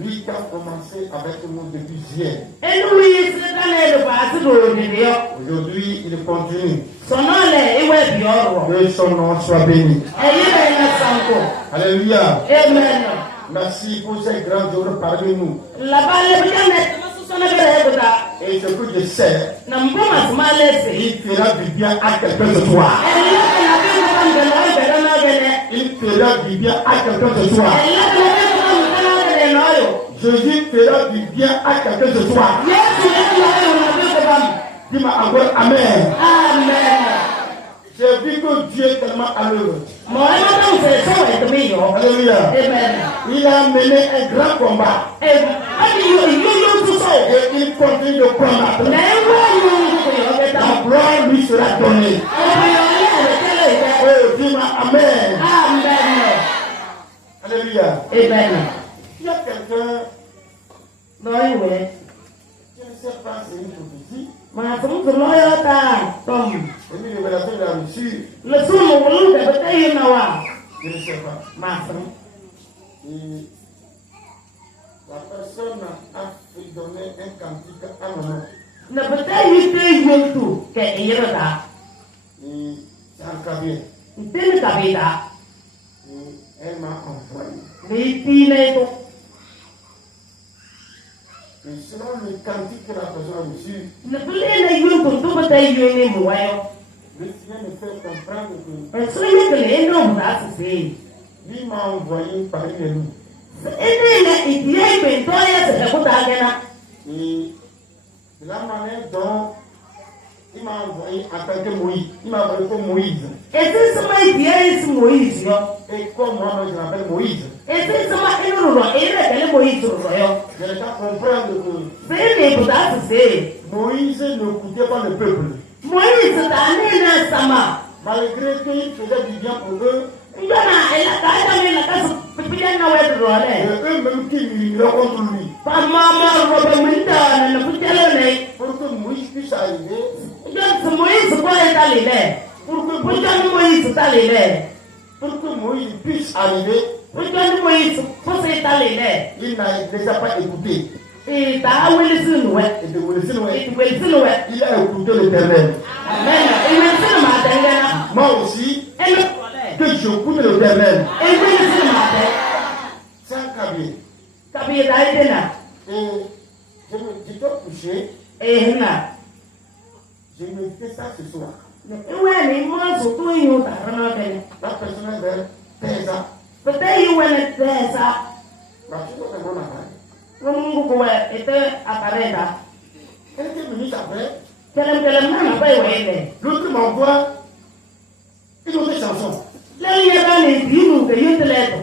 Lui qui a commencé avec nous depuis hier. Aujourd'hui, il continue. Que son nom soit béni. Alléluia. Amen. Merci pour ces grands jours parmi nous. Et ce que je sais, il fera du bien à quelqu'un de toi. Il fera du bien à quelqu'un de toi. Jésus fera du bien à quelqu'un de toi. Dis-moi encore Amen. Amen. J'ai vu que Dieu est tellement heureux. Alléluia. Amen. Il a mené un grand combat. Et il continue de combattre. La gloire lui sera donnée. Oh, dis-moi Amen. Amen. Alléluia. Amen. Il y a quelqu'un Nói về qui ne sait pas c'est une prophétie. mà cũng từ nói ở ta còn Et lui, il a reçu. là số một lúc để bắt tay nào à Je ne sais pas. mà sống Et la personne a fait donner un cantique à mon nom. là bắt tay như tây dương tu kẻ ý rồi ta Et c'est en cabine. Ntini kabita. Et elle m'a envoyé. Litine to. Et selon le cantique que la personne a reçu, Nepulene yun tuntu bata yuni muwayo. le Seigneur me fait comprendre que Esuye kele eno mudasi. lui m'a envoyé par une loup. Ene idiye bentoya se kuta agena. Et de la manière dont il m'a envoyé en tant que Moïse, il m'a envoyé comme Moïse. Ese sama idiye is Moïse yo. Et comme moi, je m'appelle Moïse, Ese sama enuru ene kele Moïse yo. je n'ai qu'à comprendre que Sene mudasi se. Moïse n'écoutait pas le peuple. Moïse tane na sama. Malgré qu'il faisait du bien pour eux, Ngana ela kaita me la kasu pipia na wetu role. et eux-mêmes qui murmuraient contre lui. Pa mama robe minta na putelo ne. Pour que Moïse puisse arriver, Yo Moïse kwa etalile. pour que Puja Moïse talile. Moïse puisse arriver, Puja Moïse pose talile. il n'a déjà pas écouté. E ta welisinwe. Et de Moïse, E welisinwe. il a écouté l'Éternel. Amen. E welisinwe ma tengena. Moi aussi, Elo que j'écoute l'Éternel. e welisinwe ma te. Sans cabier. Kabi daidena. Et j'étais couché, E hina. j'ai médité ça ce soir. Iwe ni mo so to yu ta rana kene. La personne est vers 15 ans. Pete yu wene tesa. Ma fille est bonne après. Mungu kuwe ete apareta. Quelques minutes après, Kelem na pai wele. l'autre m'envoie une autre chanson. Le yeba ni biu ke yuteleto.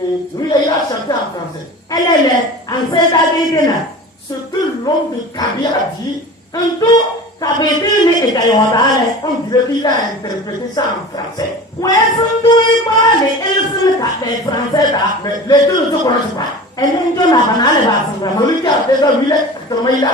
Et lui, il a chanté en français. Elele anseta bidena. Ce que l'homme de Kabia a dit, Ntu kabiti ni ikayotale. on dirait qu'il a interprété ça en français. Wesuntu ibali elsin kabe franceta. Mais les deux ne se connaissent pas. Elenjo na banale basunga. Celui qui a déjà vu, actuellement, il a 40.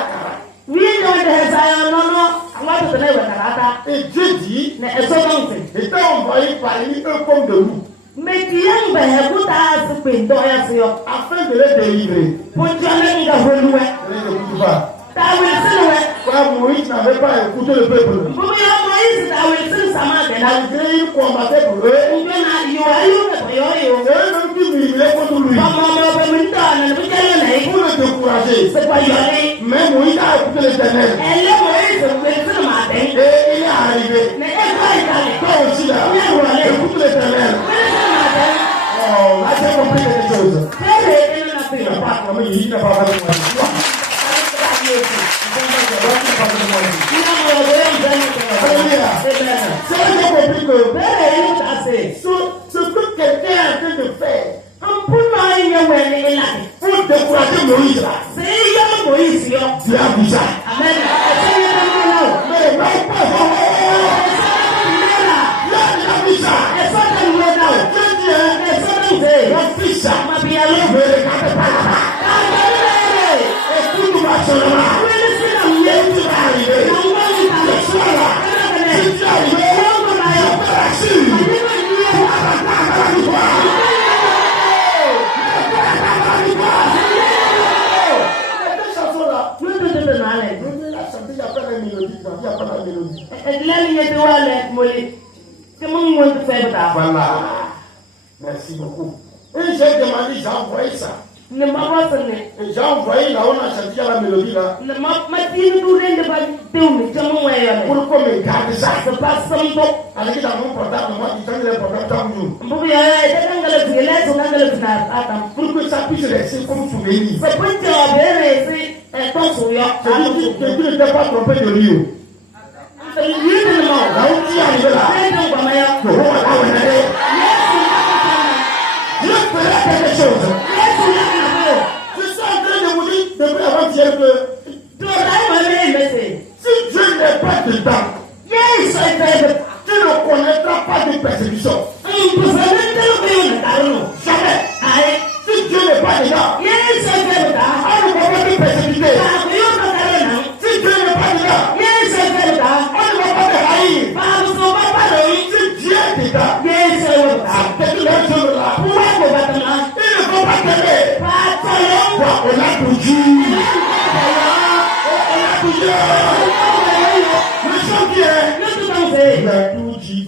Wiyo de sayo nono amatu tene wekarata. Et Dieu dit, Ne esodonse. étant envoyé parmi eux comme de loups, Mekiyang behekuta supinto ya siyo. afin de les délivrer. Punjane nga hulwe. Ne les écoute pas. Tawil silwe. Quand Moïse n'avait pas écouté le peuple, Bubu yo Moïse tawil sil sama dena. malgré il combattait pour eux, Njona yuwa ke yoyo. c'est eux-mêmes qui murmuraient contre lui Pamama peminta na bujalo nei. pour le décourager. Se kwa yori. Mais Moïse a écouté l'Éternel. Elle Moïse wilsin ma Et den. il est arrivé. Ne ekwa itale. Toi aussi là, écoute l'Éternel. Wilsin ma den. Oh, là j'ai compris quelque chose. Tere ene na Il n'a piyo. pas comme il n'a pas fait de moi. Ina mo yo mzani ko. Alléluia. Amen. C'est là que j'ai compris que Tere ene tase. ce que quelqu'un est en train de faire Ampuna inye wene elake. pour décourager Moïse là, Se yo Moïse yo. Dieu a vu ça. Amen. Se yo no. Mais non pas il a vu ça. Dieu dit, mon fils, ne me regarde pas là-bas. Écoute-moi seulement. Et tu vas arriver. Ce soir là, si tu es arrivé, je te rassure. Tu vas attendre la victoire. Cette chanson-là, je vais la chanter, il n'y a pas de mélodie. Il n'y a pas de mélodie. Voilà. Merci beaucoup. Et j'ai demandé, j'ai envoyé ça. Et j'ai envoyé là, on a chanté la mélodie là. Pour qu'on me garde ça. Avec dans mon portable, moi, je donne le portable tant que pour que ça puisse rester comme souvenir. Que tu ne t'es pas trompé de lui. Là où tu es arrivé là, je ferai quelque chose. Je suis en train de vous dire depuis avant-hier que si Dieu n'est pas dedans, tu ne connaîtras pas de persécution. Jamais. Si Dieu n'est pas dedans, on ne va pas te persécuter. Si Dieu n'est pas dedans, on ne va pas te haïr. Si Dieu est dedans, c'est que les choses là, ils ne vont pas t'aimer. On a tout dit. On a tout dit. Le chantier. Il a tout dit.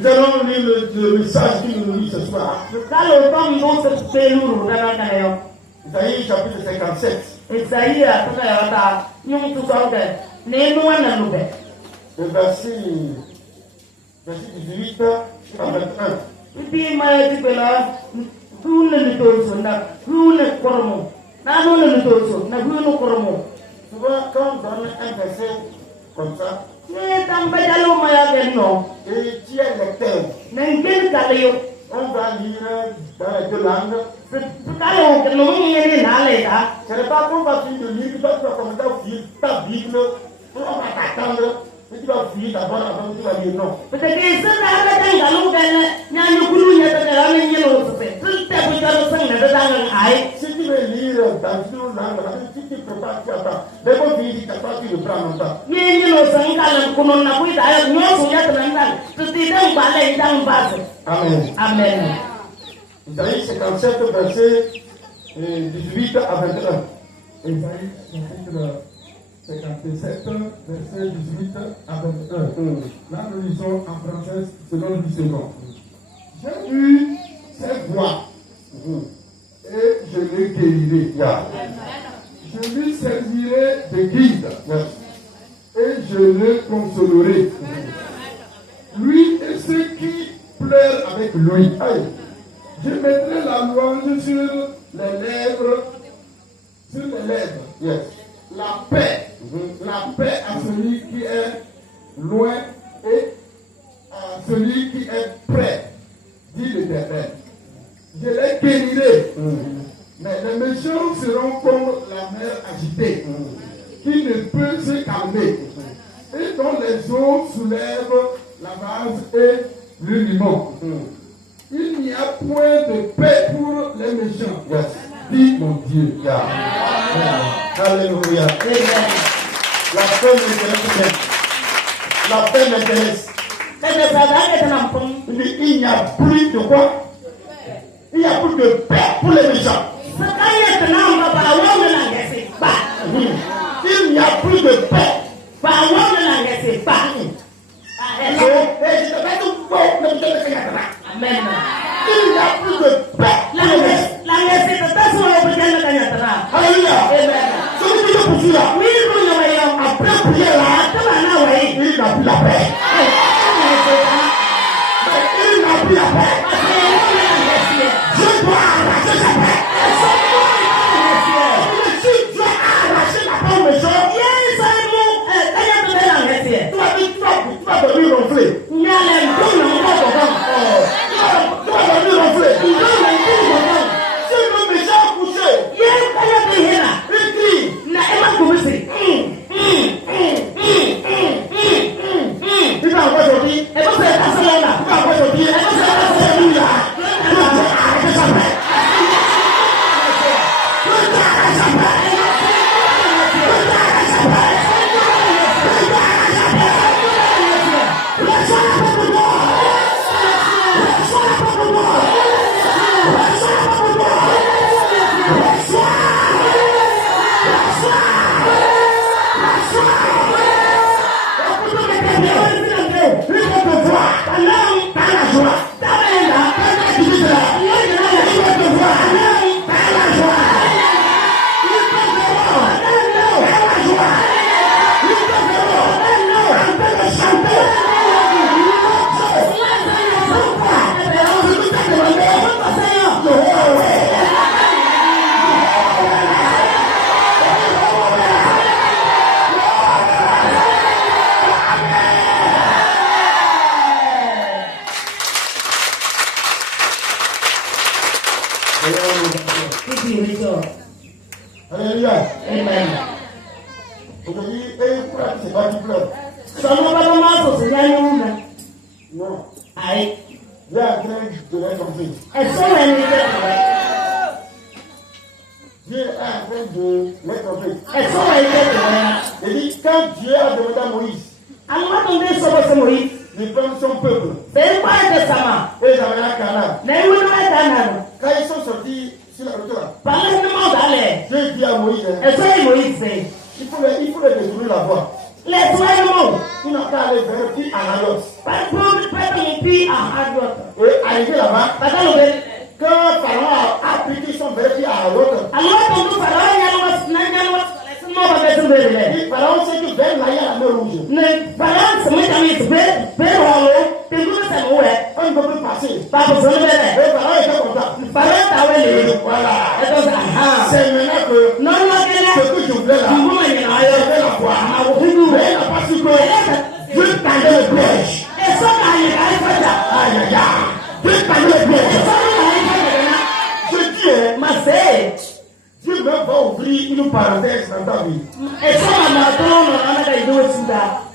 Nous allons lire le message qui nous lit ce soir. Isaïe chapitre 57. Le verset 18 à 21. Souvent, quand on donne un verset comme ça, et tu es lecteur, on va lire dans les deux langues. Ce n'est pas qu'on va finir de lire, tu vas commencer à lire ta Bible, on va t'attendre, et tu vas finir d'abord avant que tu vas lire non. Si tu veux lire dans une langue, si tu prépares, tu attends. Mais quand tu dis, tu attends, tu le prends longtemps. Amen. Amen. Isaïe 57, verset 18 à 21. Isaïe chapitre 57, verset 18 à 21. Là, nous lisons en français selon le second. J'ai eu cette voix et je l'ai guéri. Je lui servirai de guide et je le consolerai. Lui et ceux qui pleurent avec lui. Je mettrai la louange sur les lèvres. Yes. La paix à celui qui est loin et à celui qui est près, dit l'Éternel. Je les guérirai, mais les méchants seront comme la mer agitée, qui ne peut se calmer, et dont les eaux soulèvent la vase et le limon. Il n'y a point de paix pour les méchants, dit mon Dieu. Alléluia. La paix m'intéresse. La paix m'intéresse. Il n'y a plus de quoi? Il n'y a plus de paix pour les méchants. Il n'y a plus de paix. Amen. Il n'y a plus de paix. Alléluia. la paix. Il n'a plus la paix. Je dois arracher sa paix. Si tu dois arracher la paix au méchant, tu vas devenir ronfler. Tu vas devenir ronfler. Si le méchant est couché, il crie. Tu vas encore sortir. Tu vas encore sortir. Alléluia. Tu dois arracher sa paix. Alléluia. Amen. Aujourd'hui, pourquoi tu sais pas qui pleure? Non. Dieu est en train de les tromper. Dieu est en train de les tromper. Il dit, quand Dieu a demandé à Moïse de prendre son peuple et les amener à Canaan, quand ils sont sortis sur la route là, Dieu dit à Moïse, il faut les détourner la voie. Ils n'ont qu'à aller vers le puits Ahayot. Et arrivé là-bas, quand Pharaon a appliqué son vers le puits Ahayot, Pharaon sait que vers là, il y a la mer rouge. On ne peut plus passer. Et Pharaon était content. Voilà. C'est maintenant que ce que je voulais là, je vais la voir. Mais il n'a pas su que Dieu tendait le piège. Aïe aïe aïe. Dieu tendait le piège. Je dis, Dieu va ouvrir une parenthèse dans ta vie.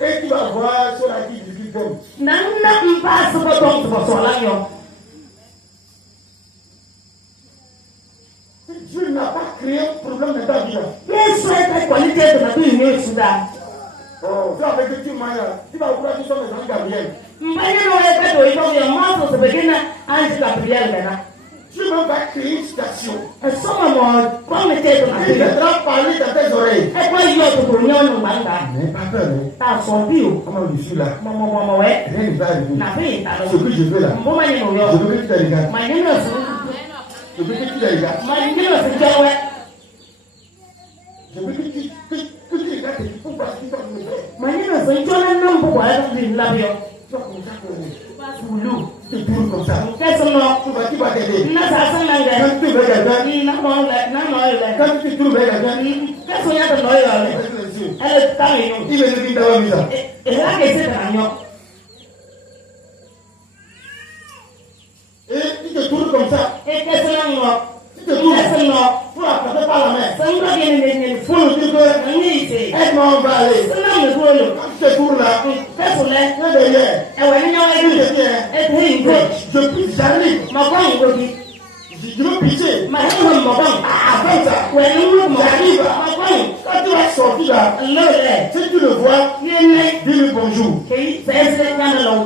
Et tu vas voir sur la vie du Christ. Dieu n'a pas créé un problème dans ta vie. Oh, tu as vécu mal. Tu vas voir qui sont les amis Gabriel. Dieu va créer une station. Il viendra parler dans tes oreilles. Mais pas peur. Comment je suis là? Rien ne va arriver. Ce que je veux là, je veux que tu te regardes. Je veux que tu te regardes. Je veux que tu regardes et tu peux voir ce qui va nous faire. Tu vas comme ça. Tu vas t'aider. Quand tu veux quelqu'un, quand tu trouves quelqu'un, il veut dire d'avoir mis ça. Et tu te tournes comme ça. Tu te tournes. Pour attraper par la main. Pour le dire que aide-moi, on va aller. Quand tu te tournes là, tu es derrière. Je prie, j'arrive. Je veux pisser. Après ça, j'arrive. Quand tu vas sortir là, si tu le vois, dis-lui bonjour.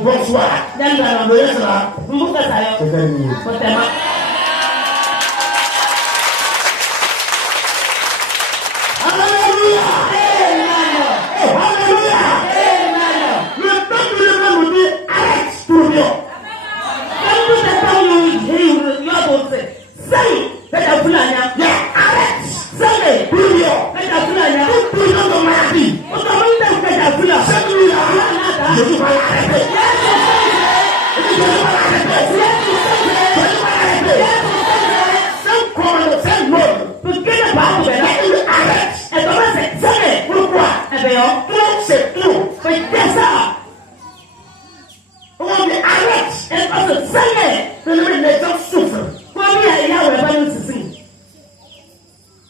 Bonsoir. Le reste là, c'est terminé. Alléluia. Alléluia. Le temps de Dieu nous dit arrête pour Dieu. Je Trop, c'est trop. Fais ça. On dit arrête. Et parce que ça y est. Les gens souffrent. Combien il y a pas nous ici?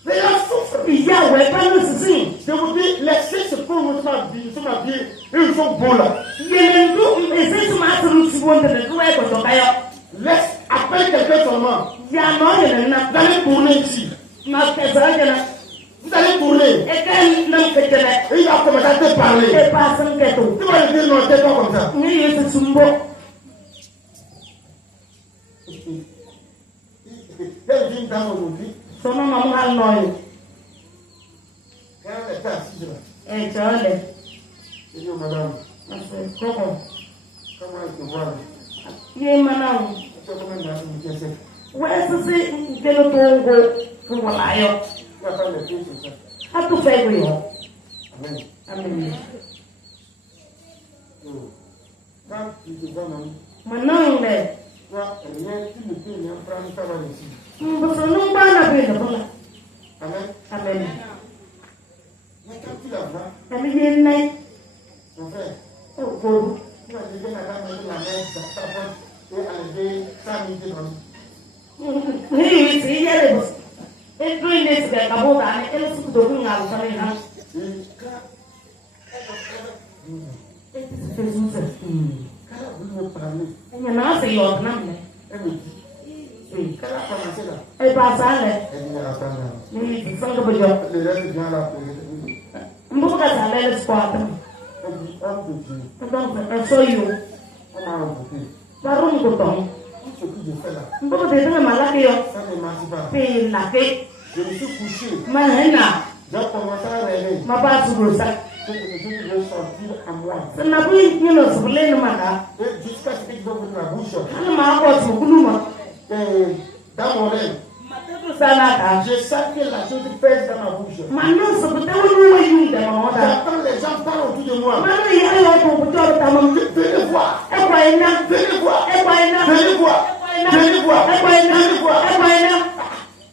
Les gens souffrent. Il y a pas nous ici. Je vous dis, laissez ce pauvre vie, ce ma vie, ils sont beaux là. Il y a des gens qui sont si bon de le Laisse, appelle quelqu'un seulement. il y a non, Vous allez tourner ici. Vous allez tourner. Et quand l'homme fait Et il va commencer à te parler. c'est pas son gâteau. Tu vas lui dire non, t'es pas comme ça. Il y a ce sumbo. Elle dit une dame aujourd'hui, Son nom a mal noyé. quand elle était assise là, Et tu as l'air. elle dit madame, Comment comment elle te voit là? il est maintenant. Tu as combien d'années de qu'est-ce que Ouais, c'est le Congo. Pour voilà, tu n'as pas les pieds sur ça. à tout faire, oui. Amen. Amen. Quand tu te vois même, Maintenant, toi, rien, tu ne peux rien prendre, ça va ici. nous ne pas la peine. Amen. Amen. Mais quand tu la vois, Amen. Amen. mon frère, Oh, tu vas dire la dame de la main, ta poche, et enlever 100 000 de oui, c'est hier. Et puis, il est à Kabota, et le sous de Bunga, vous savez, là. C'est Jésus. Quand vous me parlez, Il y en a, c'est l'autre, non? elle me dit, Oui. quand elle a commencé là, Et pas ça, elle dit, attends là. mais il faut que je fasse. Le reste vient là pour elle. Mbuga ça le squat. Elle dit, homme de Dieu, Donc, un soyo. on m'a embouté. Barum goton. Tout ce que je fais là, Mbuga de tanga malaki yo. ça ne marche pas. Pe la ke. Je me suis couché, Mahena. j'ai commencé à rêver. Ma ba su rosa. Que je veux sortir à moi. Na bu ni no su le no maka. Et jusqu'à ce que je vais ouvrir ma bouche. Ana ma ko su kuluma. Et dans mon rêve, Sana je sens que la chose pèse dans ma bouche. Manu su ku tawu no yu de ma oda. J'entends les gens parler autour de moi. Manu ya yo ko ku to ta mo. Venez voir. E kwa ina. Venez voir. E kwa ina. Venez voir. Venez voir. E kwa ina. Venez voir. E kwa ina.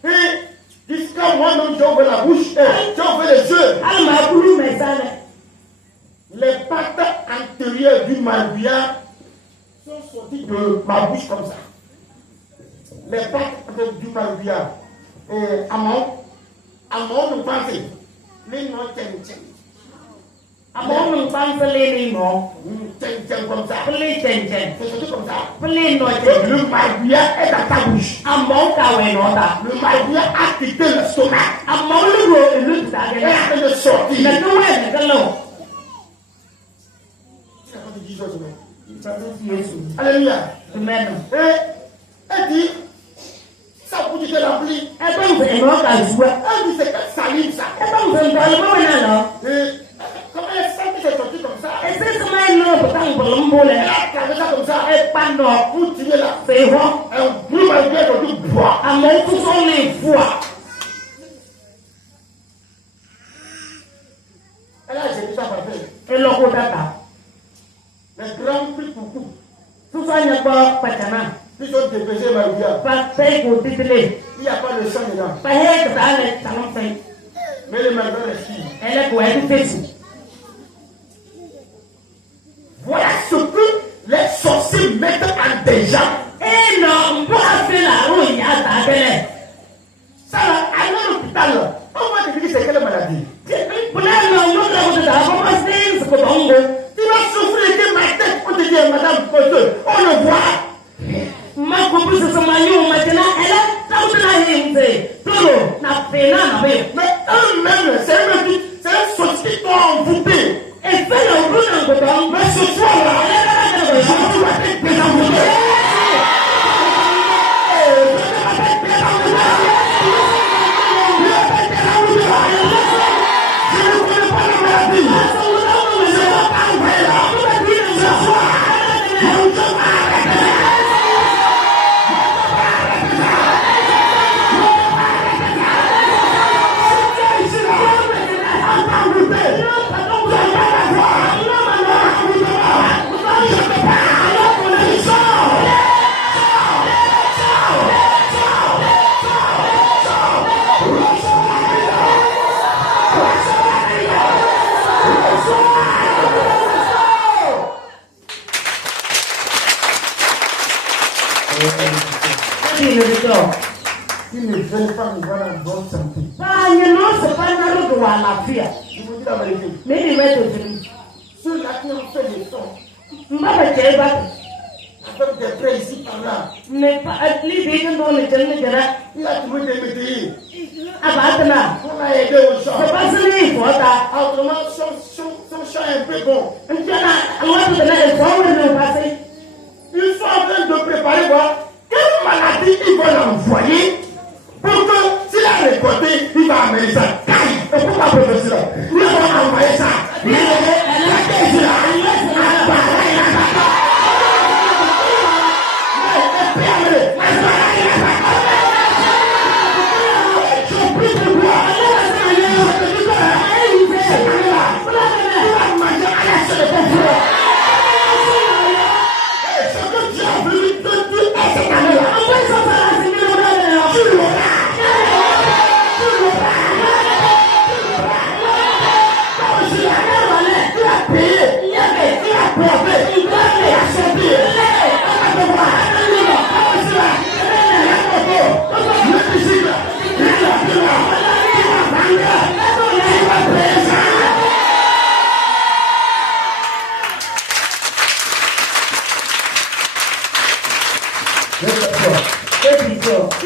Et jusqu'à moi-même, j'ai ouvert la bouche. J'ai ouvert les yeux. Ala ma kulu me sana. Les pattes antérieures du marguillard sont sorties de ma bouche comme ça. Les pattes antérieures du marguillard. Et à mon pensée, les noms tiennent. Amo nung pan sa le mo. Tiennent comme ça. Pele chen. C'est sorti comme ça. Pele no Et chen. le marguillard est dans ta bouche. Amo ka we no ta. Le marguillard a quitté le stomac. Amo lu go lu ta Et ge na. est en train de sortir. Na ko we na ka lo. C'est la partie de Jesus, mais. Yesu. Alléluia. Amen. Et elle dit, ça vous dit de l'ampli. E ba mu e no ka zuwa. Elle dit, c'est quelle salive ça. E ba mu se ndal mo na lo. Et comment elle sent que c'est sorti comme ça. E se se mai no ko tang bo lombo le. Elle a traversé ça comme ça. E pa no. Pour tirer là. Se ho. Un bruit malgré tout bois. Amo tu so le fua. Elle a jeté ça par terre. E lo ko tata. Les grands prix pour coup. Tu so nya ko patana. Ils ont dépêché Maria. Pa se ko titele. Il n'y a pas de sang dedans. Pa he ka ta le salon fe. Mais le malgré respire. Elle ko e tu fesu. Voilà ce que les sorciers mettent en déjà. E no mbo afi la ro ya ta gele. Ça là, allez à l'hôpital. On va te dire que c'est quelle maladie. Pula no no la ko ta ko pas ne se ko bongo. Tu vas souffrir que ma tête. On te dit, madame, on le voit. Ma ko bu se ma nyu ma tena ele ta ko na himse. Toro na pena na be. Mais eux-mêmes, c'est un sorcier qui t'ont envoûté. E fe la ro na ko ta. Mais ce soir-là, tu vas être désembouté. Je ne connais pas la maladie. Je ne vais pas envoyer là. Ce soir, je ne peux pas arrêter. Je jeune femme va en bonne santé. You know, c'est pas un autre droit à la fille. Je vous dis la vérité. Mais il va te dire. Ceux-là qui ont fait des sons, Avec des prêts ici par là, mais pas l'idée que nous les jeunes il a trouvé des métiers. à Batana. On a aidé aux gens. C'est pas celui qui faut ça. Autrement, son chant est un peu bon. On va te donner des formes de nous passer. Ils sont en train de préparer quoi? Quelle maladie ils vont l'envoyer pour que s'il a récolté, il va amener ça. Pourquoi professeur? Ils vont envoyer ça.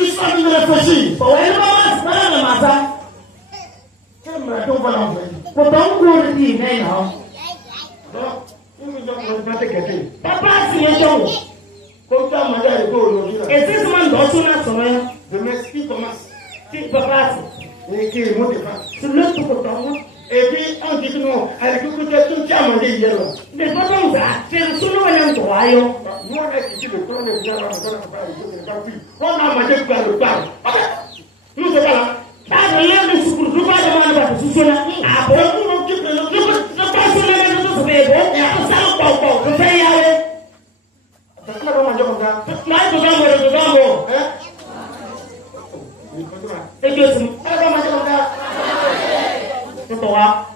Ils sont en train de réfléchir. Quelle maladie on va l'envoyer? Pourtant, vous le dites, mais non. Non, ils nous ont pas gâté. Papa, c'est un jour. Comme ça, madame est aujourd'hui là. Et c'est souvent dans son assommage. Demain, qui commence? Si papa, Et qui est mon défense. c'est le tout pourtant. Et puis, on dit que non, avec tout ce que tu as mangé hier là. Mais pas comme ça, c'est le solo et un droit. Nous, on a dit que le temps de bien, on a mangé par le pain. Nous, c'est pas là. Ah, rien de ce que je vois de moi, c'est ce qu'on a. Ah, bon, On dit que le je passe sur les réseaux sociaux, et après ça, je fais y aller. on a mangé comme ça. Moi, je vais me Hein? et que c'est On a mangé comme ça. toi.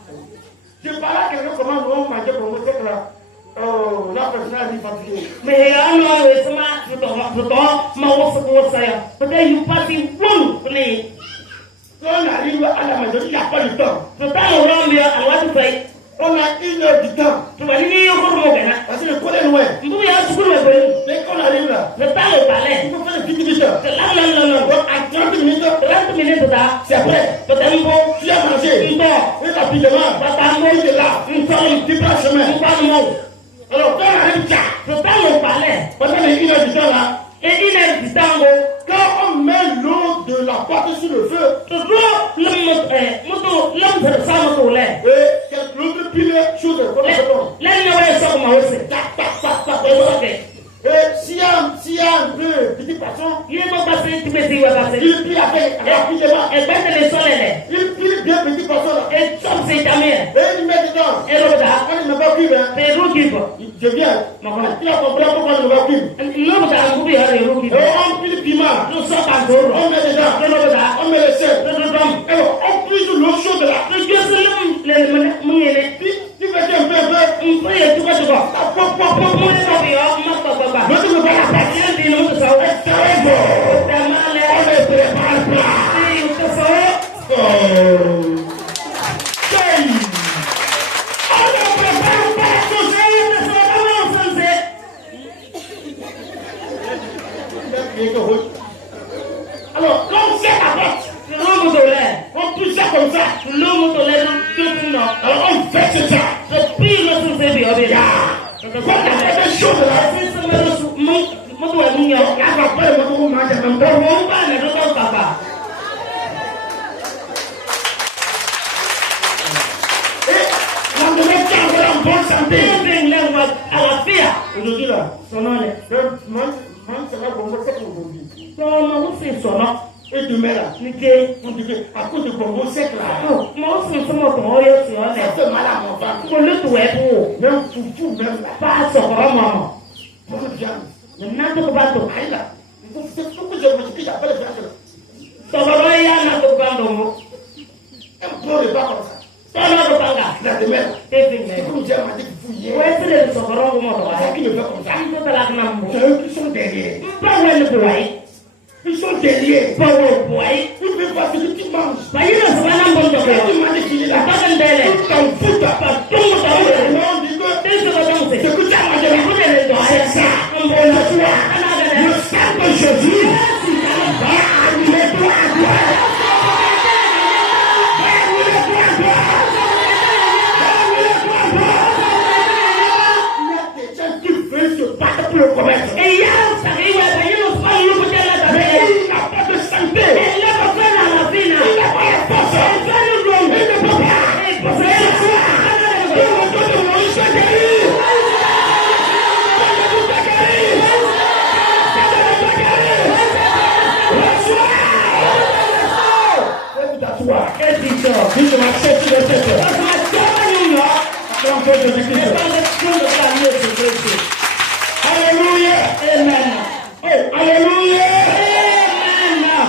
Je parle à quelqu'un comment nous on mangeait pour nous, c'est que là. Oh, la personne a dit fatiguée. Mais il y a un homme, c'est ma, je dois, ma wosse pour ça. Peut-être you pass in one, please. Quand on arrive à la maison, il n'y a pas de temps. Je t'en ai rendu à la feuille. On a 1 heure du temps. Tu vas dire, il faut me gagner. Parce que le point est loin. Nous, il y a ce que je veux. Dès qu'on arrive là, Je t'en ai parlé. il faut faire une petite visite. C'est là. Donc, à 30 minutes, 30 minutes là, c'est après. peut-être un peu. Tu as mangé. Un peu. Et rapidement, Papa, il est là. une seule, Tu prends le chemin. un pas de mot. Alors, quand on arrive, tiens, Je t'en ai parlé. pendant les 1 heure du temps là, Et il est du tango. quand on met l'eau de la pâte sur le feu, Toujours, l'homme fait ça, moto là. et l'autre pile chose, pour le second. L'homme est ça comme aussi. Tac, tac, tac, tac, Et tac. ça fait. Et s'il y a un peu petit poisson, Il est pas passé, tu me dis, il va passer. il plie rapidement. Et quand les soleils, Il plie bien petit poisson là. et comme c'est ta mère, Et il met dedans. et le gars, Quand il ne va pas cuire, hein, c'est rouge. je viens. Il a compris pourquoi il ne va pas cuire. Non, mais t'as un bouillon, et rouge. Et on plie le piment. Nous sommes en dehors. On met dedans. Et le gars, On met le sel. et le dame. Et on plie sur l'eau chaude là. Je suis les mouillés. Tu fais un peu. Un peu, et tu vas te voir. Pop, pop, pop, pop. Mais tu ne vas pas la passer, dis nous que ça va. Très bon. C'est mal, On le prépare plat. si, que ça va. Oh. Hey. On ne prépare pas tout ça, ça va vraiment français. Alors, quand on sert la porte, L'homme de l'air. on touche ça comme ça. L'homme de l'air, tout le monde. Alors, on verse ça. Je pile le sous ses biens. Quand on fait des choses là, C'est ce que je me dois nous dire. on va pas le moment où on mange en même temps. On va le faire, papa. Et lendemain, quand on est en bonne santé. À la fille. Aujourd'hui là, Son nom est. moi, ça va bonbon, c'est aujourd'hui. Son nom, c'est son nom. Et demain là, Nickel. on dit que à cause de bonbon sec là, Moi aussi, je suis mort. Je suis ça fait mal à mon ventre. pour le tout est pour. Même foufou, même là. Pas ce grand maman. Beaucoup de viande. Maintenant, tu vas tout. Aïe là. C'est tout que je me dis que j'appelle le viande là. Tu vas voir, il y a un autre grand homme. Un bon repas comme ça. Tu vas voir le panga. La demain là. C'est fini. C'est comme j'ai mangé du fou hier. Ouais, c'est le grand homme. C'est qui le fait comme ça. Il faut te la demander. C'est eux qui sont derrière. Pas le boy. Ils sont déliés. Power boy. Ils veulent voir ce que tu manges. Bah, il y a ce qu'on a Quand tu manges fini là, tu t'en fous. Non, dis que ce que tu as mangé là, c'est ça. Le sang de Jésus va allumer toi à toi. Il y a des gens qui veulent se battre pour le commerce. Et il y a ça qui va payer nos femmes, nous peut la Mais table. il n'a pas de santé. Et là, on fait la fine. Il n'a pas la force. Et ça nous donne. Il ne peut pas. Et pour ça, Il ne peut pas Moïse guérir. et puis ça. Dis-moi, c'est sur le tête. Parce que ma soeur, nous, là, Donc, je te c'est dis pas le temps de parler de Jésus. Alléluia. Amen. Oh, alléluia. Amen.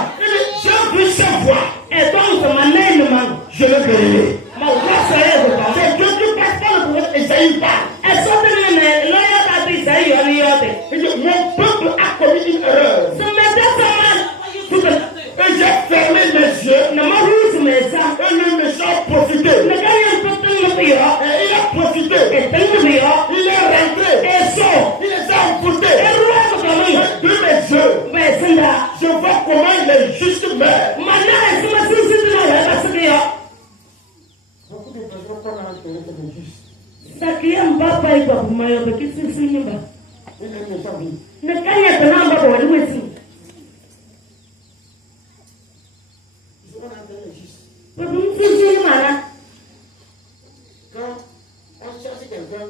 J'ai vu sa voix. Et donc, ma name, man. Je le guérirai. Ma voix, ça y est, quoi. C'est Dieu qui passe par le prophète Esaïe parle. Et ça, c'est le nez. Là, il y a des ça, il y a des autres. Il dit, mon peuple a commis une erreur. Ça m'aide ça, man. Tout le Et j'ai fermé mes yeux. ne m'a vu, mais ça. Et le méchant a profité. Le gars, il peut te le dire. Et il a profité. Et te le dire. Il est rentré. Et ça. Il les a emportés. Et roi, comme lui. De mes yeux, Mais c'est là. je vois comment les justes meurent. Maintenant, c'est ma solution de la parce que Beaucoup de personnes qu'on a enterré comme les justes. ça qui est papa et papa, mais il y a qui se signe. Il est méchant. Ne gagne que l'un va le aussi. Ils ont enterré les justes. Parce que nous faisons mal. Quand on cherche quelqu'un,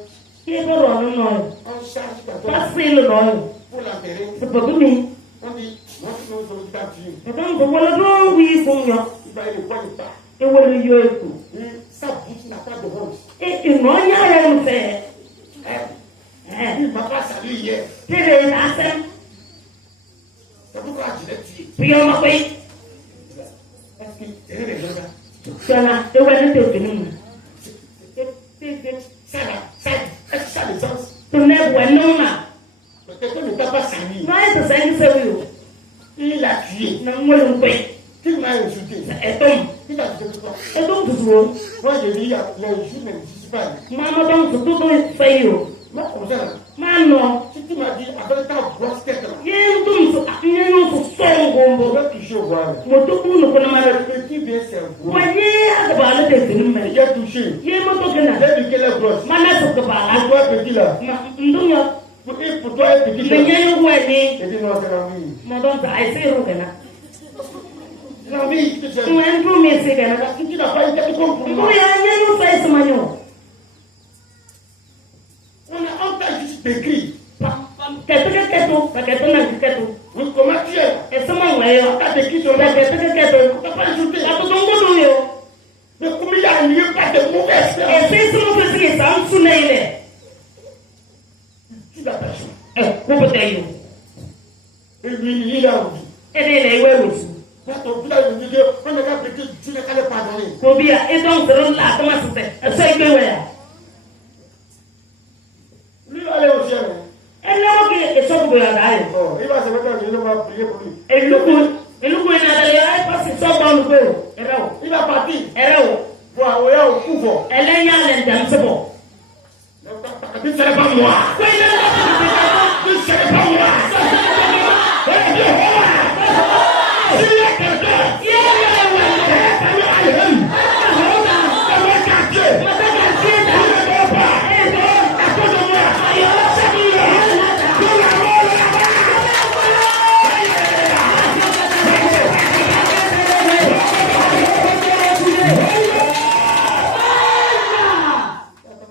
Qui est bon, non. on cherche quelqu'un Passer le nom. pour l'enterrer. C'est pas pour nous. On dit, moi, je nous sommes pas tués. Donc, voilà, donc, oui, pour nous. Il va y avoir le pas. Et voilà, il y a tout. Et sa bouche n'a pas de rose. Et il n'y a rien à faire. Il ne m'a pas salué hier. C'est les assins. C'est pourquoi je l'ai tué. Puis on m'a payé. Parce que c'est les gens là. Voilà, et voilà, c'est fini. Ça là, ça, est-ce que ça a des sens? Tu n'es pas non, là. Peut-être qu'on ne peut pas saluer. Non, c'est ça qui s'est vu. Il a tué. Non, moi, je paye. Qui m'a insulté? Et donc, Qui t'a dit quoi? et donc, tu vois. Moi, je dis, les jours n'existent pas. Maman, donc, c'est tout fait. Moi, comme ça, là, Maman, si tu m'as dit, avec ta grosse tête là, il y a un homme qui a un on gombo. va toucher au bois. Moi, tout le monde connaît ma Le petit vient servir. Moi, il y a pas de film. Il a touché. Il y a un moto qui a. J'ai dit qu'elle est grosse. Maman, c'est pas Pour toi, petit là. là. Pour toi, petit Mais il y là. a un ouais, J'ai dit non, c'est la vie. mais donc, ça essaie de faire. La vie, c'est ça. Tu as un peu mieux, c'est que Si tu n'as pas été comme pour moi, il y a un fait ce maillot. on t'a juste décrit. Oui, comment tu es? On t'a décrit ton âge. On t'a pas insulté. Mais comme il a nié pas de mauvais espérance, tu l'as perçu. Et lui, il a oublié. Là, ton village me dit qu'on n'a qu'à péter, tu n'as qu'à le pardonner. Lui, il va aller au ciel. Oh, il va se mettre à genoux, on va prier pour lui. Il va partir. Pour aller au couvent. Tu ne serais pas moi. Tu ne serais pas moi. Eh bien, s'il y a quelqu'un, dans mon quartier, il ne dort pas. À cause de moi. Tout la mort là-bas.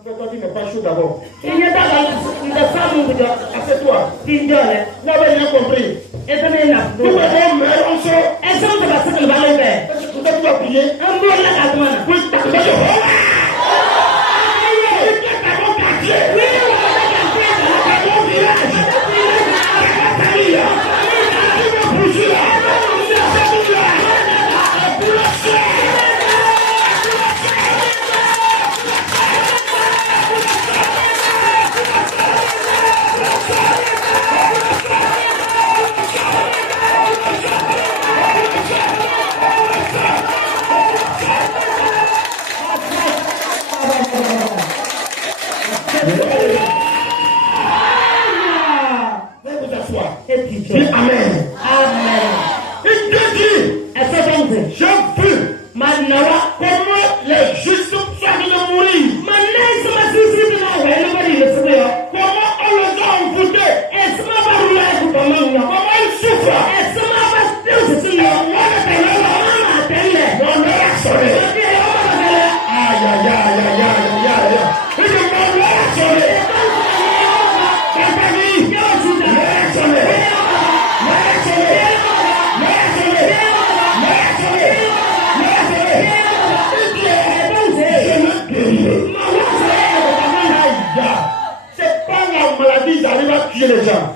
Toi, tu n'es pas chaud d'abord. Assieds-toi. Vous n'avez rien compris. Nous devons mettre en sort. Est-ce que tu vas prier? Oui, parce que je vois. Dans mon quartier. Dans mon village. Dans ma famille. Tu m'as poussé là. C'est là. Pour le ciel. Comment les justes sont de mourir? Comment on les a envoûtés? Comment ils souffrent? Mon Dieu a sonné. Aïe, aïe, aïe, aïe, aïe, aïe, aïe. Il dit, mon Dieu a sonné. Ma famille, mon Dieu a sonné. C'est pas la maladie qui arrive à tuer les gens.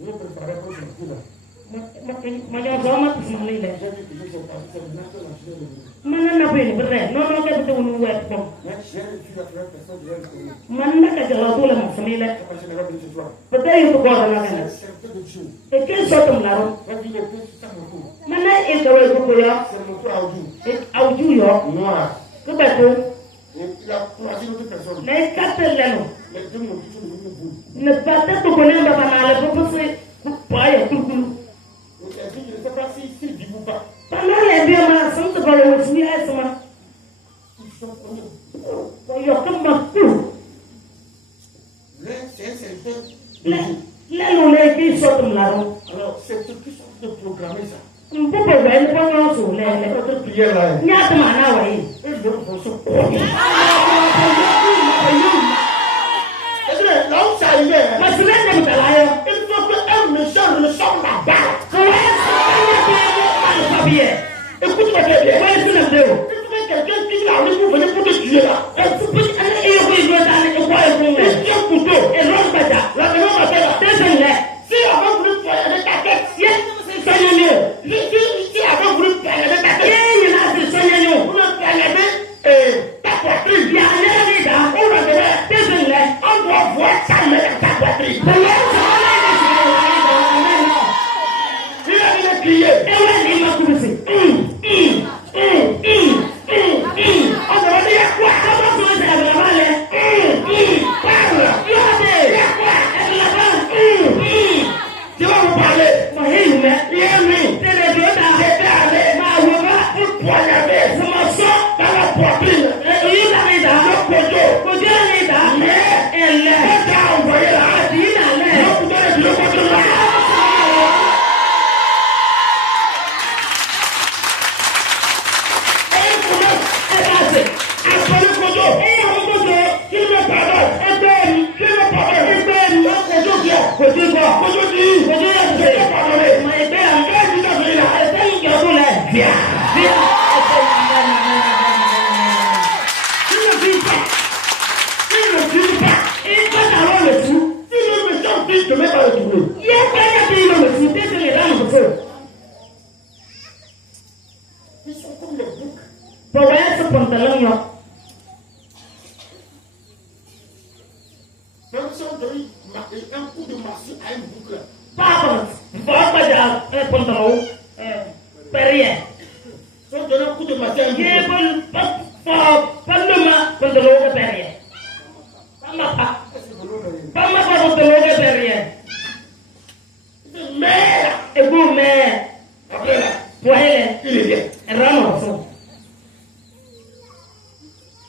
Je vais préparer pour ce coup-là. Ne pas te connaître pas mal, pour que pas y tout. Je ne sais pas si vivent ou pas. Pendant les deux mois, sans te parler aussi, ils sont comme ma cour. C'est un secteur. Là, on a été sorti de la roue. Alors, c'est tout qui sont de programmer ça. On peut pas voir le point sur les prières là. Il y a de mana, oui. Et je vais vous faire là où ça y est, Mais c'est même de la il faut qu'un méchant ressemble là-bas. Écoute-moi très bien. Ouais, c'est le deux. Tu trouves quelqu'un qui arrive pour venir pour te tuer là. Et tu peux aller et vous jouer dans les coins et vous. Et tu as un couteau. Et l'autre bata. La maison va faire là. Désolé. Si avant voulu poignarder ta tête, C'est ça, mieux. si avant voulu poignarder ta tête, Il y a des soignants. vous le poignarder ta poitrine. Il y a un état. On va dire, Désolé. on doit voir sa main dans ta poitrine. Il a dit de crier. Et là, il m'a coupé. On va dire quoi? Comment tu veux faire la balle? Parle. Tu vas vous parler. Pour poignarder dans la poitrine. Le poteau. Mais elle t'a envoyé là. Le poteau là. Ils sont comme les boucs. Même si on donne un coup de massue à une boucle, si on donne un coup de massue à une boucle, mais après là, il est bien.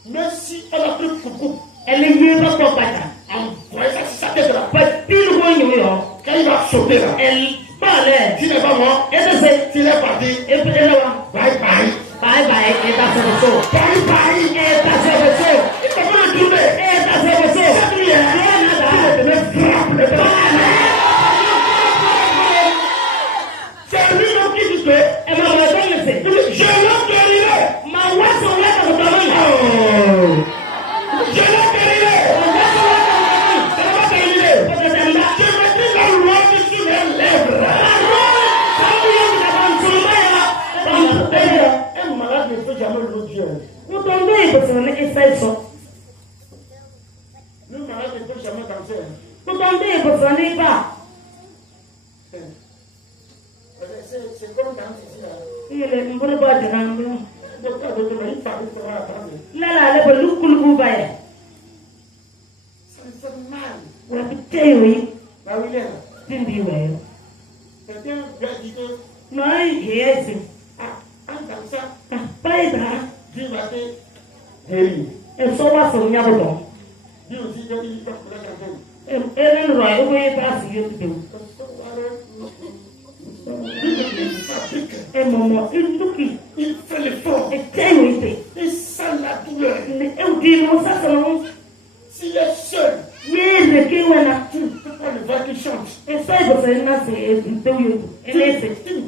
Même si on a pris coucou, Elle est mieux pas pour Pata. envoyez ça sur sa tête là. Pas pile loin, Quand il va sauter là, elle parlait. s'il n'est pas mort, Et de c'est. s'il est parti, Et puis elle va. bye bye. Bye bye. Et t'as fait le saut. Bye bye. Et t'as fait le saut. Il va pas le tourner. Et t'as fait le saut. C'est lui, hein. Il me frappe le bras. C'est lui-même qui dit que Et ma voix donne le je le guérirai. Ma voix son lait comme ta main. Je le guérirai. Ça va terminer. Je me dis la loi sur mes lèvres. Un malade ne peut jamais le Dieu. Vous tombez et vous tombez et ça sont. Le malade ne peut jamais danser. Vous tombez et vous tombez pas. C'est comme dans ici là. Il est un peu de bois de ramble. Il faudra attendre. Là, là, le loup, le loup, Ça me fait mal. oui. Ah oui, là. Tindi ouais. Quelqu'un lui a dit que, Non, il est ici. en tant que ça, Pas être. Dieu va te guérir. Et so va son nyabo. Dieu aussi, il dit, il va te guérir. Ellen Roy, où est passé you do? Et maman, il look Il fait l'effort. et terrible. Il sent la douleur. Et on dit non, ça c'est non. S'il est seul, Yes, qui wana. tu ne peux pas le voir qui chante. Et ça, il faut faire na c'est teuyo. Et laisse.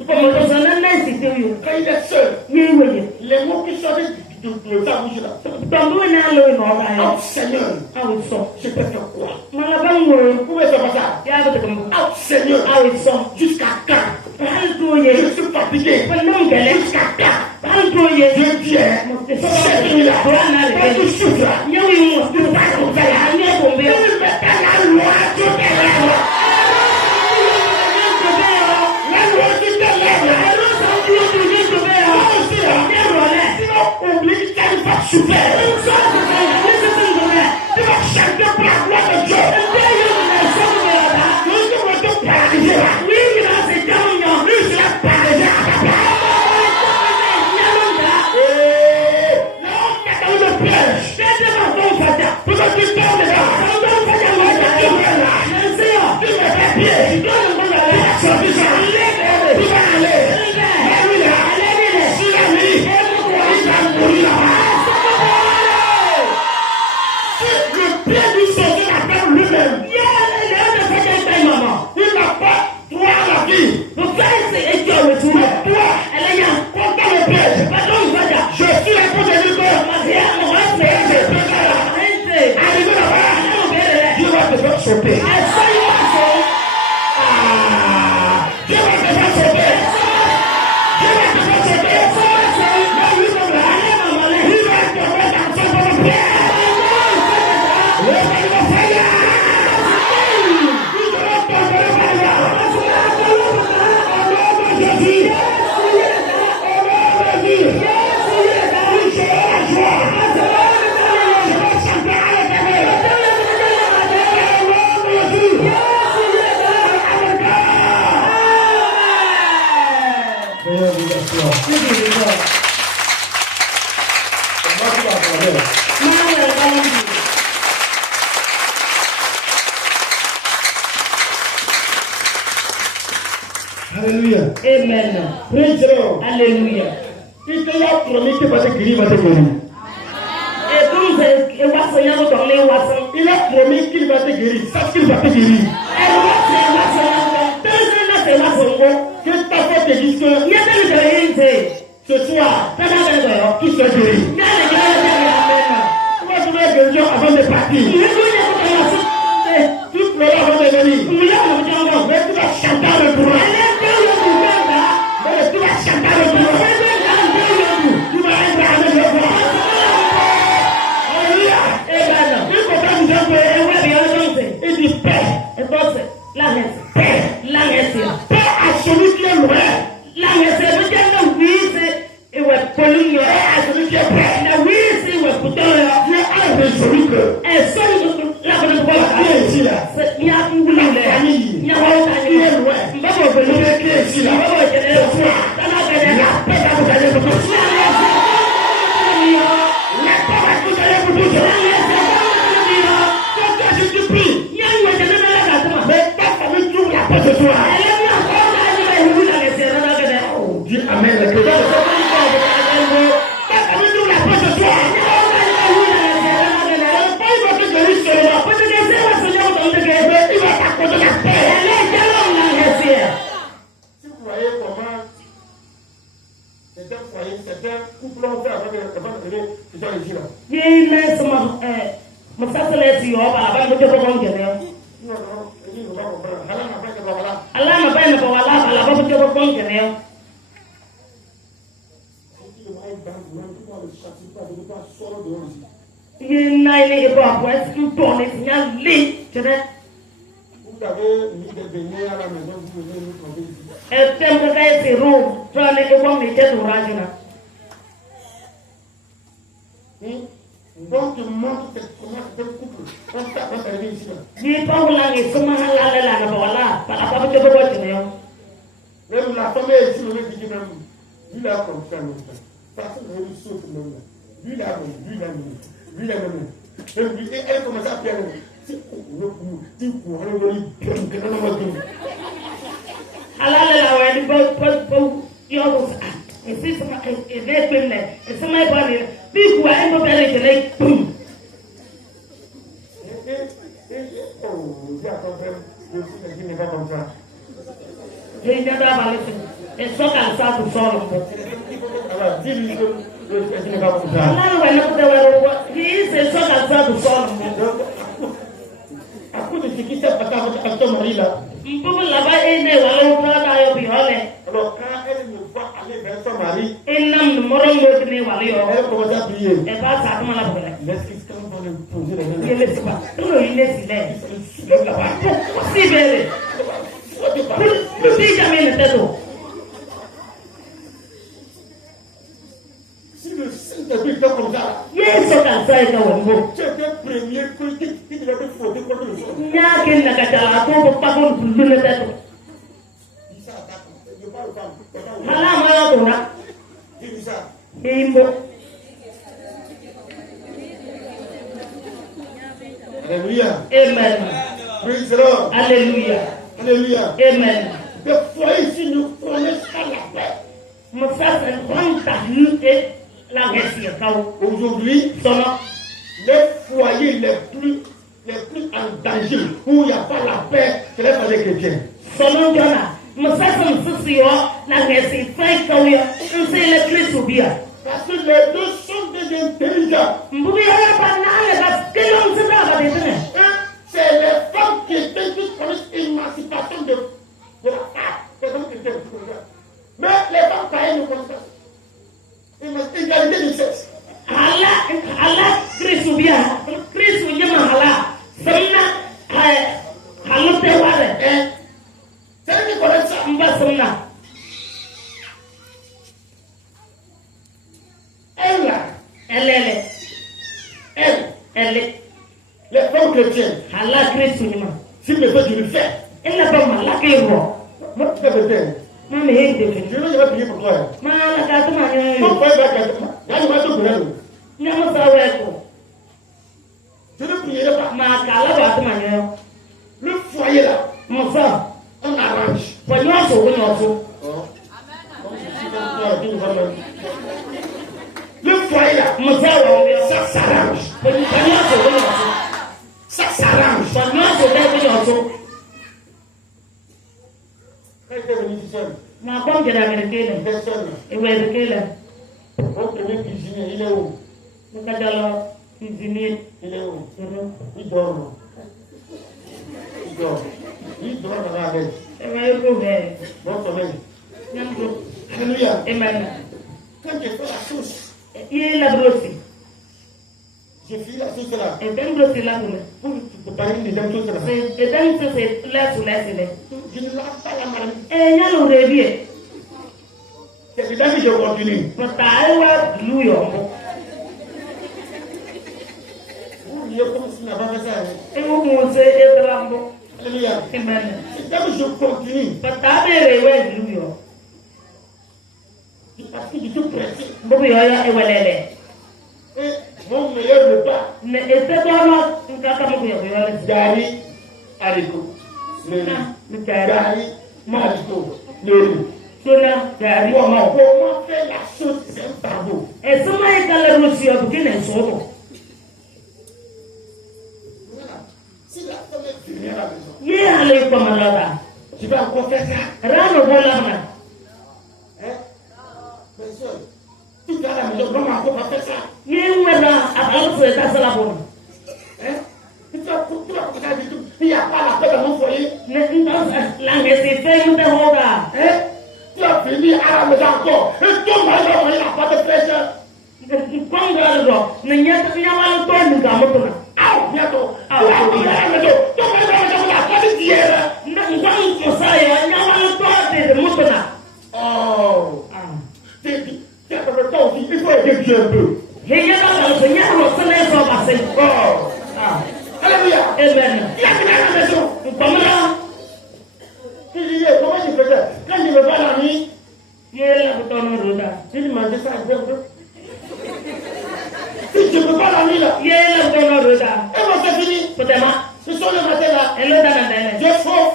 Comme le son na c'est teuyo. Quand il est seul, Yé weye. les mots qui sortent de sa bouche là. Tombe na lo no ba. Oh Seigneur, Ah oui, so. je peux faire quoi? Mala bango. Vous pouvez faire ça? Ya ba comme. Oh Seigneur, Ah oui, so. jusqu'à quand? Hal toye. Je suis fatigué. Non gele. Jusqu'à quand? Hal toye. Dieu vient. C'est Celui-là, là. quand tu souffres là, Ye wi mo. tu ne vas pas comme ça là. Ye bombe. Tu ne mets pas la loi sur tes lèvres. La loi sur tes lèvres. Toi aussi là. Sinon, oublie que tu n'as pas souffert. Tu vas chanter pour la gloire de Dieu. Tu vas te paralyser là. Lui, c'est la paralysée à ta place. Non, tu es dans le piège. Pour que tu tombes là. Tu me fais pied. Tu vas sortir ça. Tu vas aller. Mais lui là, si la vie, il va mourir là-bas. Si le pied du sauté l'appelle lui-même, il n'a pas droit à la vie. Mais toi, contre le piège. Je suis la cause de l'humain. Arrivé là-bas, Dieu va te faire sauter. Dieu va te faire sauter. Dieu va te faire sauter. Mais lui-même là, il va te mettre en face de le piège. Le Seigneur va faire. Nous allons tomber par là. Au nom de Jésus. Au nom de Jésus. Nous serons la joie. Je vais chanter à l'Éternel. Au nom de Jésus. Seigneur, vous assure. Alléluia. Amen. Praise the Lord. Alléluia. Il te l'a promis qu'il va te guérir, il va te guérir. Et comme c'est et wa so yango to le wa so. Il a promis qu'il va te guérir. Sache qu'il va te guérir. Et wa so yango. Tese na se wa so ngo. Que ta foi te dise que Ye te le yente. ce soir, Ta na de go. tout se guérit. Ya le ya amen. Tu vas trouver la guérison avant de partir. Ye ko ye ko la so. Tu pleuras avant de venir. Mu ya mo jango. Mais tu vas chanter le droit. Ele te yo du benda. Mais tu vas chanter le droit. Tu vas être avec le droit. Alléluia. Amen. Il faut que nous avons E wa bi o jonse. il dit paix. E ko se. La ngese. Paix. La ngese. Paix à celui qui est loin. La ngese mo jango wise. E wa polunyo. Paix à celui qui est près. Na wise we putoyo. Dieu a résolu que E so la ko ko qui est ici là. ya ngulu le. Ya wa ta Qui est loin. Mbabo be Celui qui est ici là. Mbabo ke le. Ce soir, Tana ke le. la paix va vous aller pour tous. La paix va vous aller pour tous. Quand je te prie, mais ta famille trouve la paix ce soir. Dis amen. Ta famille trouve la paix ce soir. Pas il va te guérir seulement. Mais il va t'accorder la paix. Si vous voyez comment certains foyers, certains couples ont fait avant de venir, ils sont ici là. Masasala ti yo ba ba ko ko ko ngene Non, non, ils ne vont pas comprendre. Allah n'a pas que voilà. Allah ma bayna ko wala ala ba ko ko ngene ye nay le ko ko est que ton est signal li tene Vous avez mis des beignets à la maison, vous pouvez nous trouver ici. e tempo kay se ro to ne ko ko mi te do rajuna Donc, tu montres comment tu fais couple. On t'a pas arrivé ici. Ni pas là, et comment la voilà, par rapport à ce que vous voyez. Même la femme est ici, le mec dit même, lui là, comme ça, personne ne lui saute même là. Lui là, lui là, lui là, même lui, elle commence à faire c'est pour la ouais, du et si ça et les peines, et ça m'a pas dit, puis quoi, elle me fait les boum. Il n'est pas comme ça. J'ai une dame et ça, ça, tout seul. Alors, dis-lui que il n'est pas comme ça. Là, on va le dire, c'est ça, tout seul. À cause de ce qui s'est passé avec ton mari là. Là-bas, il est là, on va aller. Alors, quand elle me voit aller vers son mari, elle commence à prier. Et pas ça, comment la voilà. Laisse-qu'il quand on lui poser la main. Il ne laisse pas. Tout le monde est silence. Si belle. Le pays jamais ne t'aide. Si le Saint-Esprit fait comme ça, yes, ça est comme bon. tu es le premier politique qui doit te frotter contre le sol. Il y a quelqu'un qui a pour pas qu'on puisse le tête. Malama Alléluia. Amen. Praise the Lord. Alléluia. Alléluia. Amen. Le foyer ici nous connaît pas la paix. Mon frère, c'est une grande taille et la réussite. Aujourd'hui, les foyers les plus en danger, où il n'y a pas la paix, c'est les foyers chrétiens. Selon Jonah, mon frère, c'est la réussite. C'est le Christ ou bien. Parce que les deux sont des intelligents. C'est les femmes qui connaissent l'émancipation de la femme. Mais les femmes païennes ne connaissent pas. Égalité de sexe. Allah, Christ ou bien. Christ ou bien, Allah. C'est eux qui connaissent ça. Elle est. Les femmes chrétiennes. Allah Christ ou bien. S'il me fait, je le fais. Elle n'a pas mal. Elle est bon. Moi, tu fais le je vais prier pour toi. Ton frère va gâter. Il y a une voiture pour elle. Je ne prierai pas. Le foyer là. On arrange. Le foyer là. Ça s'arrange. Ça s'arrange. Quand tu es venu tout seul. Mon premier cuisinier, il est où? Il est où? Il dort. Il dort dans la veille. Bon sommeil. Alléluia. Amen. Quand j'ai fait la sauce, Il a brossé. j'ai fait la sauce là. Et then brossé là pour Pour parler des mêmes choses là. et then c'est là sur la scène. Je ne lave pas la main. Et il y a le réveil. C'est là que je continue. Pour tailler nous yo. Vous voyez comme si n'a pas fait ça. Et vous monsez et trambo. Alléluia. Amen. C'est là que je continue. Pour tailler réveil nous yo. Parce que je suis pressé. Bobu yo ya ewelele. Et mon meilleur repas. Mais et c'est toi là, tu as comme vous yo. Gari, haricot. Le gari. Gari, haricot. Le Sona gari. comment faire la chose, c'est un tabou. Et ça m'a égalé le monsieur pour qu'il ait son. Si la femme est venue à la maison, Ye allé comme là. tu vas encore faire ça. Rano bola. Mais soeur, tu vas à la maison, comment encore pas faire ça? Ye wena à c'est ta sala bon. Tu vas commencer à dire tout. Il n'y a pas la paix dans mon foyer. La c'est fait une hoga. Tu as fini à la maison encore. Et ton mari va venir la pas de fraîcheur. Quand on ne y a pas de temps nous avons. Ah, bientôt. Ah, tu vas à la maison. Ton mari va venir la pas de d'hier. Nous avons ça et on y a pas de motona. Oh. Tu as le temps aussi. Il faut aider Dieu un peu. Il y a pas de Seigneur, le Seigneur donne Roda. Si tu manges ça, si tu ne peux pas la nuit là. Il y a le donne Roda. Et moi c'est fini. Peut-être. Ce sont les matins là. Et le donne. Je chauffe.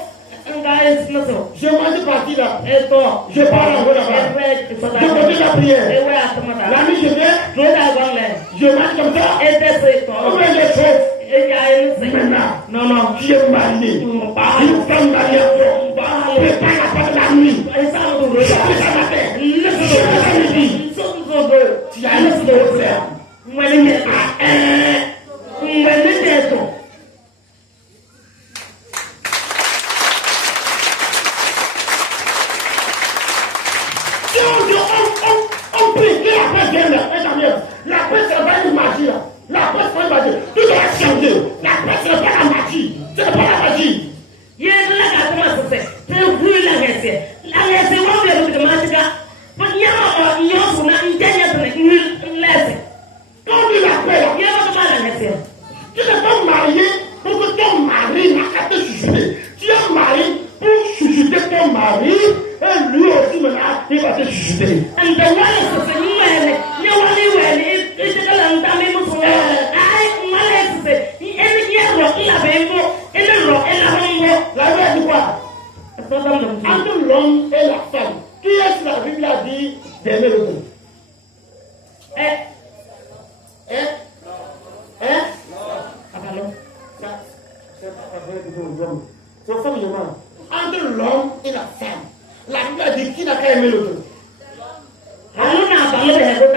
Je mange partie là. Et toi. Je parle encore là-bas. Je continue la prière. La nuit je viens. Je mange comme ça. Et Ou bien je chauffe. Maintenant. Non. Tu es marié. Une femme mariée. Prépare la porte de la nuit. Je fais ça matin. Je fais ça midi. Tu as laissé de le faire. On prie que la paix vienne. La paix c'est pas une magie là. La paix c'est pas une magie. Tout doit changer. La paix c'est pas la magie. C'est pas la magie. Quand tu la paix là, tu n'es pas marié pour que ton mari n'a qu'à te chuchoter. Tu es marié pour chuchoter ton mari et lui aussi maintenant il va te chuchoter. La Bible dit quoi? Entre l'homme et la femme. Qui est-ce que la Bible a dit d'aimer l'autre? Entre l'homme et la femme. La Bible a dit qui n'a qu'à aimer l'autre? L'homme n'a qu'à aimer l'autre.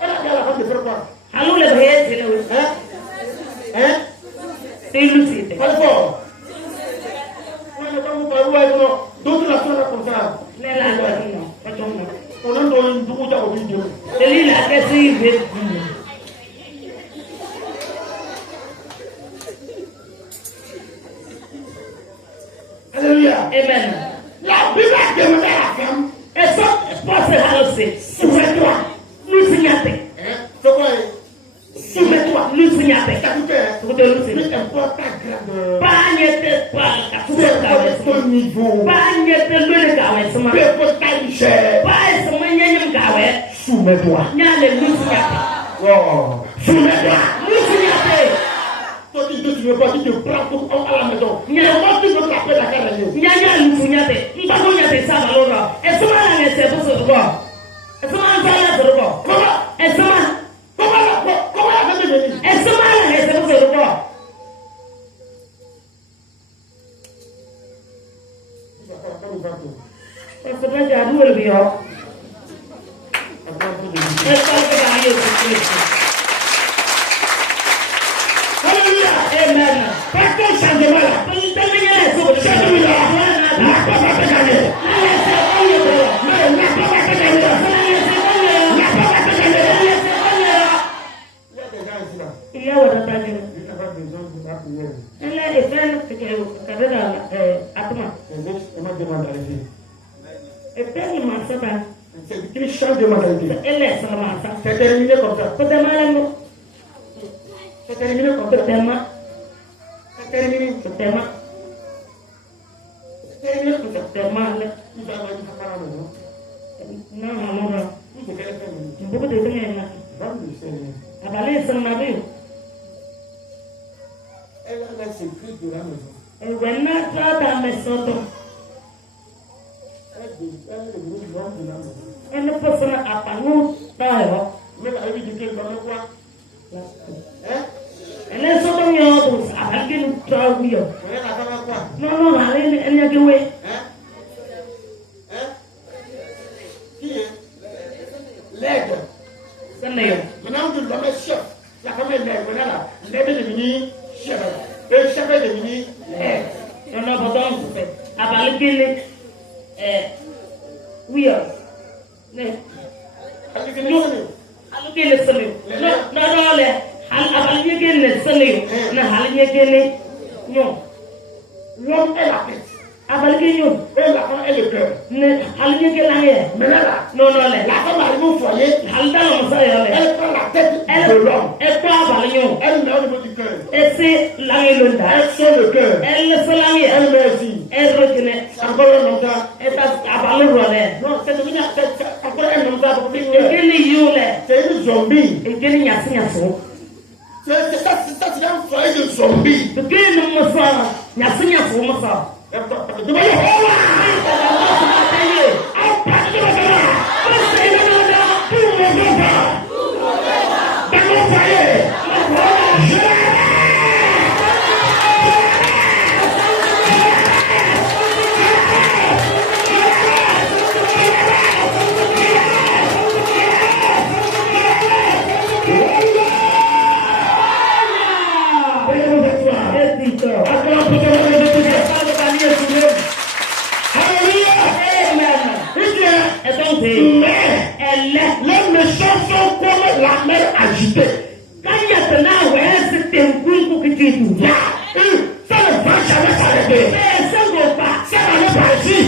Elle a dit à la femme de faire quoi? Pas fort. D'autres nations là comme ça. On a donné une douce à au vidéo. Alléluia. Amen. La Bible a demandé à la femme. Soumets-toi. C'est quoi? Soumets-toi. Peu importe ta grandeur. Peu importe ton niveau. Peu importe ta richesse. Soumets-toi. Oh. Soumets-toi. Toi tu ne veux pas, tu te prends tout à la maison. Mais moi tu veux la paix de la carrière. Comment la femme est venue? Alléluia. Amen. Fais ton changement là. Changement là. La femme va te gagner. Il y a des gens ici là. Il y a un attaque. Il n'y a pas besoin de la prière. Elle est fan de Atma. On m'a demandé à l'église. Et puis, il m'a fait ça. C'est qu'il change de mentalité. Elle est seulement ça. C'est terminé comme ça. Peut-être C'est terminé comme ça. C'est terminé. C'est tellement. C'est terminé comme ça. C'est tellement. Il va avoir une femme à la maison. Non. Tout ce qu'elle fait. Beaucoup de temps, elle Va me Seigneur. a parlé de son mari. Elle a les secrets de la maison. Et when I thought I was so tough, Elle est devenue l'homme de la maison. and the person at Panu, Mais la Bible dit qu'elle va faire quoi? Hein? and then so many others, I didn't try with you. Elle a fait quoi? No, I didn't do it. Hein? Qui est? L'aigle. Send you. Maintenant, on dit l'homme est chef. La femme est l'aigle. Voilà là. L'aigle est devenu chef. Le chef est devenu l'aigle. No, but don't say. I believe in we are. No, Elle dit que nous, I'm looking at some. No, I'm looking at some. No, I'm looking at no. l'homme est la tête. Abalguinho. Et la femme est le cœur. Ne Alguinho. Mais là, non, non, la femme arrive au foyer. Elle prend la tête de l'homme. Elle met au niveau du cœur. Elle sait l'anglais. Elle sent le cœur. Elle sait l'anglais. Elle met ici. Elle reconnaît. Encore un homme ça. Elle a parlé de l'anglais. Non, c'est devenu encore un homme ça. C'est une zombie. Et quel est c'est ça, c'est un foyer de zombie. De quel est le soir? Il y a signé pour moi ça. Les méchants sont comme la mer agitée. Quand il y a de là, ouais, c'est un coup pour que tu tout. Ça ne va jamais s'arrêter. Ça ne va pas. Ça va aller par ici.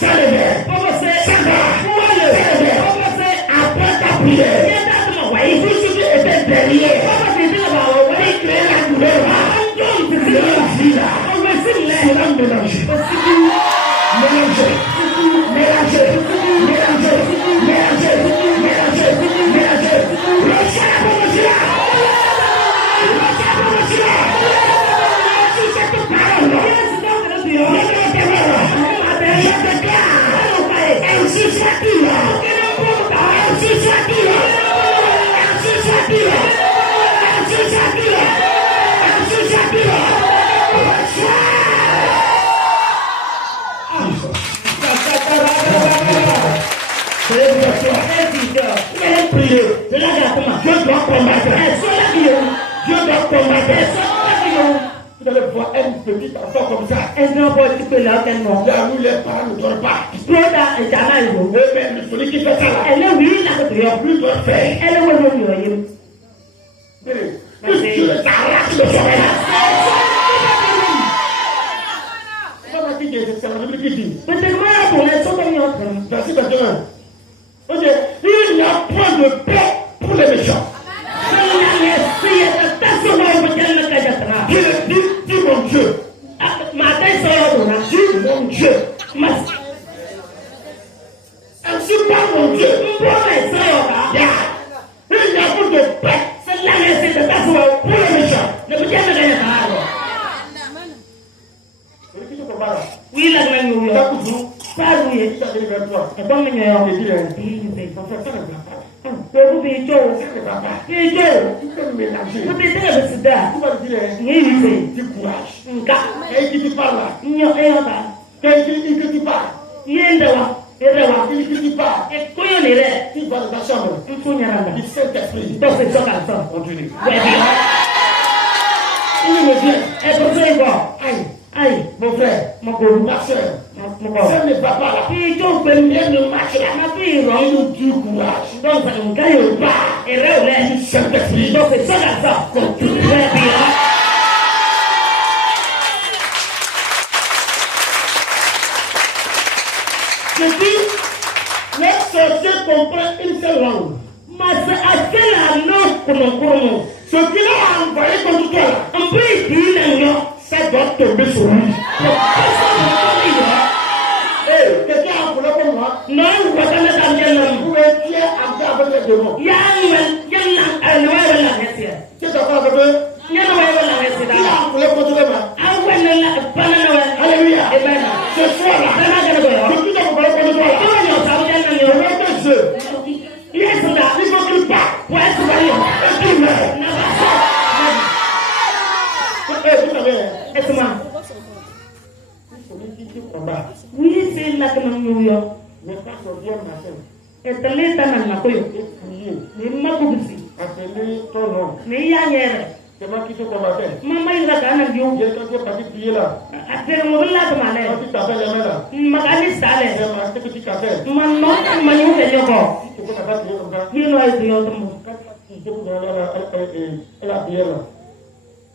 Ça ne va. Ça va. Après ta prière, il faut que tu étais derrière. Il crée la douleur. La vie là. C'est la mélanger. Vous allez voir un petit enfant comme ça. Là où les parents ne dorment pas. Mais celui qui fait ça là, lui doit faire. Tu t'arraches le sommeil. C'est la Bible qui dit. Verset 21. Il n'y a point de paix pour les méchants. Dis mon Dieu. Dis mon Dieu. Ainsi pas mon Dieu. Il n'y a pas de paix pour les méchants. Oui, la même Ça coûte tout. pas oui. Ça arrive vers toi. Et bon, mais il Il dit, y ça ne va pas. Peru bi jo. Ça ne va pas. Bi jo. Tu peux mélanger. Ko te te be sida. Tu vas dire, Ni wi du courage. se. Nka. Et qui tu parles là? Nyo e yo ba. Quand il tu parles, Yenda wa. Ere wa. il tu parles, E ko yo ni re. tu vas dans ta chambre. Nfu nyara da. Il Saint-Esprit. To se so ka so. Continue. We bi. Il me vient. E ko se go. Aïe, Ai. mon frère, Mo ko. ma soeur, Mo ko. ça ne va pas là. Bi jo pe mi. Rien ne marche là. Na bi ro. Il nous dit courage. Donc ça nka yo ba. Ere o le. Saint-Esprit. To se so ka so. Continue. We bi. Je dis, les sorciers comprennent une seule langue. Mas akela no kono. Ce qu'il a envoyé contre toi là, Mbi di na yo. ça doit tomber sur lui. Quelqu'un a volé comme moi. No wakana tamjana. Vous étiez avec les démons. Yana la hesia. Tu es d'accord avec eux? Yana la hesia. Il a volé contre moi. Awena la banana. Alléluia. Amen. Ce soir là, depuis que vous volez contre toi là, je vais te jeu. Yes, Il faut qu'il parte. Et qu'il meurt. Vous savez, Esma. celui qui combat, Oui, c'est la que nous yo. n'est pas sorti un matin. Etale tanan na koyo. Et prier. Ni makubisi. Appelez ton nom. Ni ya nyere. C'est moi qui te combattais. Mama ira kana yo. Hier, quand tu es parti prier là, Atere mo la quand tamale. tu t'appelles les mains là, Magani sale. c'est ma petite café. Man no manyu ke yoko. Tu peux pas prier comme ça. Yino ay yo tomo. Quand tu te la prière là,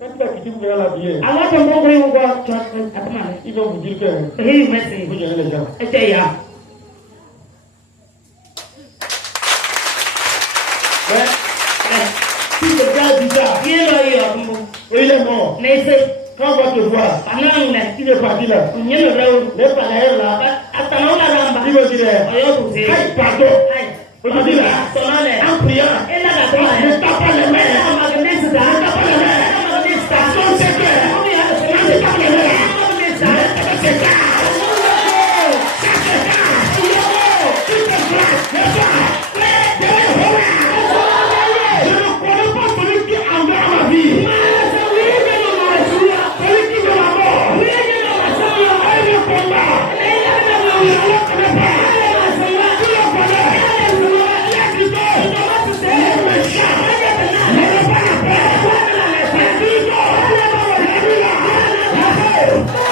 Quand tu vas quitter, vous verrez l'habiller. I want to go where you go. Ils vont vous dire que Here you messing. vous gérez les gens. I tell ya. Mais si le gars dit ça, You know you are more. et il est mort, They say, quand on va te voir, I'm not in that. il est parti là. You know, Les parents là, after all that, il va dire, I also say, hey, pardon. hey, On va dire, so now that, en priant, in that, ne tape pas les mains. Hey!